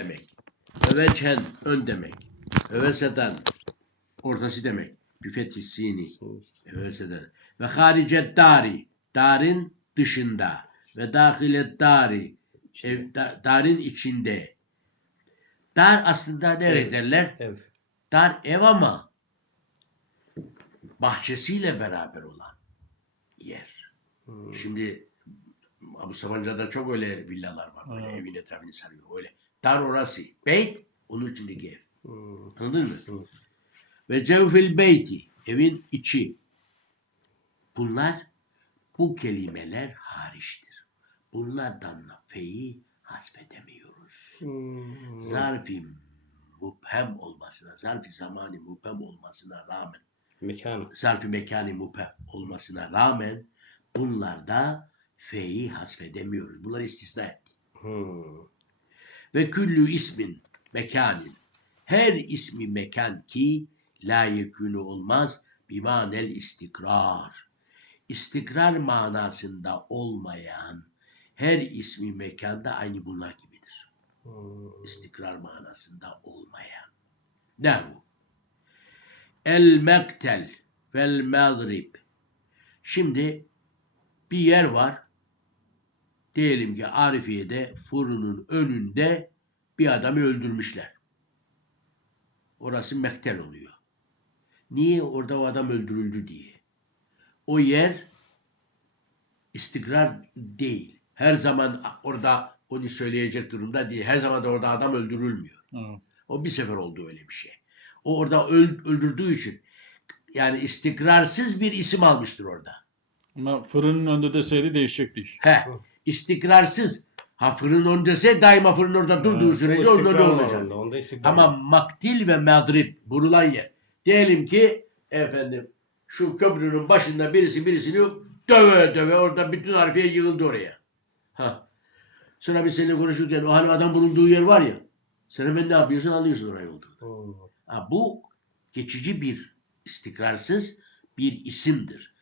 demek. Ve veçhen ön demek. Ve veseden ortası demek. Büfet sini. Veseden. Ve haricet dari. Darin dışında. Ve dahilet dari. Ev, da- darin içinde. Dar aslında nereye Evet. derler? Ev. Dar ev ama bahçesiyle beraber olan yer. Hmm. Şimdi Abu Sabancı'da çok öyle villalar var. Böyle evin etrafını sarıyor. Öyle. Dar orası. Beyt onun içindeki ev. Hmm. Anladın mı? Hı. Ve cevfil beyti. Evin içi. Bunlar bu kelimeler hariçtir. Bunlardan feyi hasfedemiyoruz. Hmm. Zarfi mubhem olmasına, zarfi zamani mubhem olmasına rağmen Mekan. zarf-ı mekani mubhem olmasına rağmen bunlarda fe'yi hasfedemiyoruz. Bunları istisna ettik. Hmm. Ve küllü ismin mekanin her ismi mekan ki la yekûnü olmaz bimanel istikrar. İstikrar manasında olmayan her ismi mekanda aynı bunlar gibidir. Hmm. İstikrar manasında olmayan. Ne bu? El mektel vel mağrib. Şimdi bir yer var. Diyelim ki Arifiye'de fırının önünde bir adamı öldürmüşler. Orası mektel oluyor. Niye? Orada o adam öldürüldü diye. O yer istikrar değil. Her zaman orada onu söyleyecek durumda değil. Her zaman da orada adam öldürülmüyor. Evet. O bir sefer oldu öyle bir şey. O orada öl- öldürdüğü için yani istikrarsız bir isim almıştır orada. Ama fırının önünde deseydi değişecekti iş. He, istikrarsız. Ha fırın öndese daima fırın orada durduğu sürece orada ne olacak? Ama maktil ve madrib vurulan yer. Diyelim ki efendim şu köprünün başında birisi birisini döve döve orada bütün harfiye yığıldı oraya. Ha. Sonra biz seninle konuşurken o hani adam bulunduğu yer var ya. Sen hemen ne yapıyorsun? Alıyorsun orayı oldu. Hmm. Ha, bu geçici bir istikrarsız bir isimdir.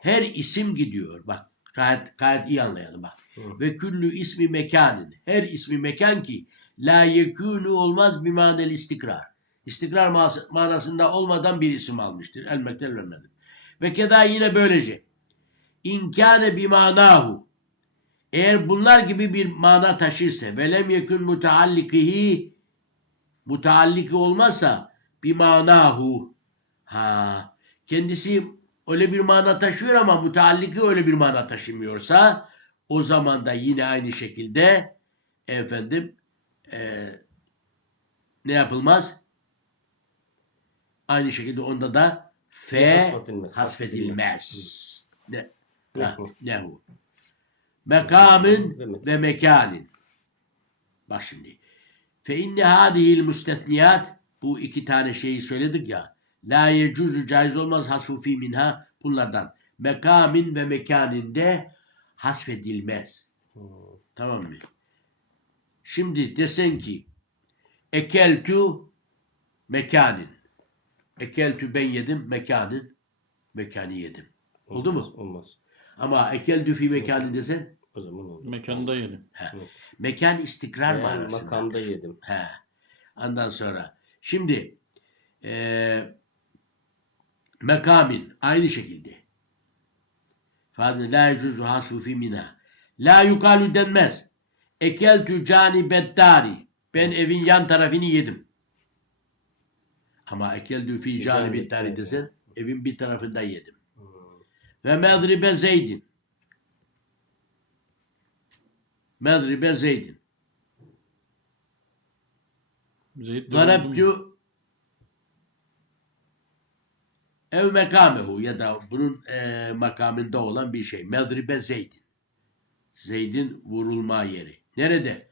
Her isim gidiyor. Bak gayet, gayet iyi anlayalım bak. Hı. Ve küllü ismi mekanin. Her ismi mekan ki la yekûnü olmaz bimanel istikrar. İstikrar manasında olmadan bir isim almıştır. El mektel ve medin. Ve keda yine böylece. İnkâne bimanahu. Eğer bunlar gibi bir mana taşırsa velem yekun muteallikihi mutalliki olmazsa bir manahu ha kendisi öyle bir mana taşıyor ama mutalliki öyle bir mana taşımıyorsa o zaman da yine aynı şekilde efendim e, ne yapılmaz? Aynı şekilde onda da fe Hasfedilmez, hasfedilmez. Ne? Ne Ha, bu? ne bu? Mekamın Ve mekan. ve mekanin. Bak şimdi. Fe inne hadihil müstetniyat bu iki tane şeyi söyledik ya. La yecuzu caiz olmaz hasfufi minha bunlardan. Mekamin ve mekaninde hasfedilmez. Hmm. Tamam mı? Şimdi desen ki ekeltu mekanin. Ekeltu ben yedim mekanin. Mekanı yedim. Oldu mu? Olmaz, Olmaz. Ama ekeltu fi mekanin desen O zaman oldu. Mekanda yedim. mekan istikrar Ben manasında. makamda yedim. He. Ondan sonra. Şimdi eee mekamin aynı şekilde. Fadil la yecuzu hasufi mina. La yukalu denmez. Ekeltü canibet dari. Ben evin yan tarafını yedim. Ama ekeltü fi Fi canibet canibet dari dari. desen evin bir tarafında yedim. Hmm. Ve medribe zeydin. Medribe zeydin. Zeyd Darabtu ev mekamehu ya da bunun e, makamında olan bir şey. Medribe Zeyd'in. Zeyd'in vurulma yeri. Nerede?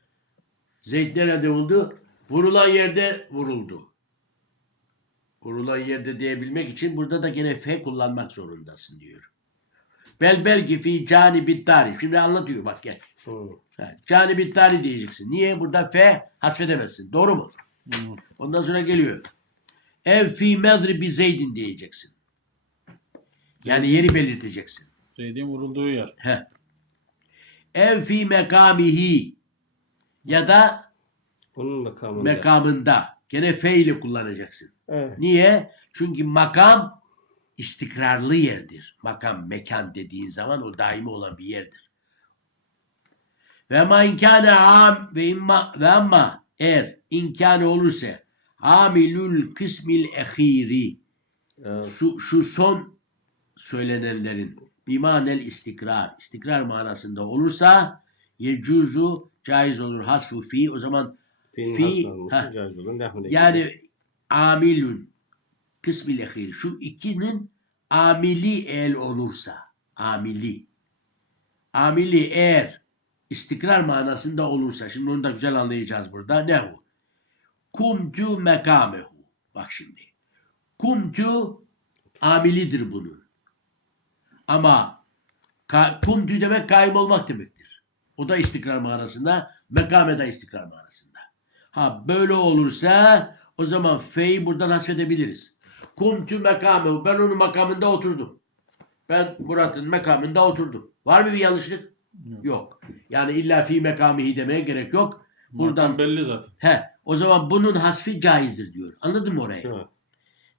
Zeyd nerede vuruldu? Vurulan yerde vuruldu. Vurulan yerde diyebilmek için burada da gene fe kullanmak zorundasın diyor. Bel belki fi canibi dari. Şimdi anlatıyor bak gel. Ha, Canibi dari diyeceksin. Niye? Burada fe hasfedemezsin. Doğru mu? Ondan sonra geliyor. Ev fi medribi zeydin diyeceksin. Yani yeri belirteceksin. Zeyd'in vurulduğu yer. He. Ev fi mekamihi ya da Onun makamında. Mekamında. Gene fe ile kullanacaksın. Evet. Niye? Çünkü makam istikrarlı yerdir. Makam, mekan dediğin zaman o daimi olan bir yerdir. Ve ma inkâne am ve imma ve amma eğer imkanı olursa amilül kısmil ehiri Evet. şu, şu son söylenenlerin bimanel istikrar, istikrar manasında olursa yecuzu caiz olur hasfu fi o zaman Fi'nin Fi- ha. caiz olur. Yani amilün kısmı lehir şu ikinin amili el olursa amili amili eğer istikrar manasında olursa şimdi onu da güzel anlayacağız burada ne bu? Kumtu mekamehu bak şimdi kumtu amilidir bunun ama kumtu demek kaim olmak demektir. O da istikrar manasında mekame de istikrar manasında. Ha böyle olursa o zaman fe'yi buradan hasfedebiliriz. Kumtu mekamehu. Ben onun makamında oturdum. Ben Murat'ın makamında oturdum. Var mı bir yanlışlık? Yok. Yok. Yani illa fi mekamihi demeye gerek yok. Buradan Makam belli zaten. he o zaman bunun hasfi caizdir diyor. Anladın mı orayı? Evet.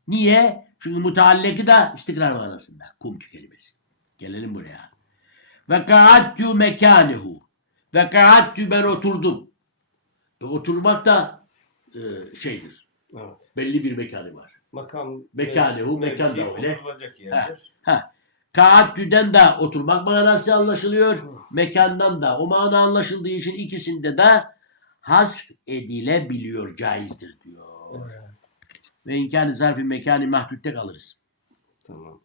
Niye? Çünkü mutallaki da istikrar manasında. Kumtu kelimesi. Gelelim buraya. Ve ka'attu mekanehu. Ve ka'attu ben oturdum. E, oturmak da e, şeydir. Evet. Belli bir mekanı var. Makam Mekanehu, mevki, mekan da öyle. yerdir. Ha. Ka'attüden de oturmak manası anlaşılıyor. Mekandan da o mana anlaşıldığı için ikisinde de hasf edilebiliyor, caizdir diyor. Evet. Ve imkanı zarfi mekani mahdutte kalırız. Tamam.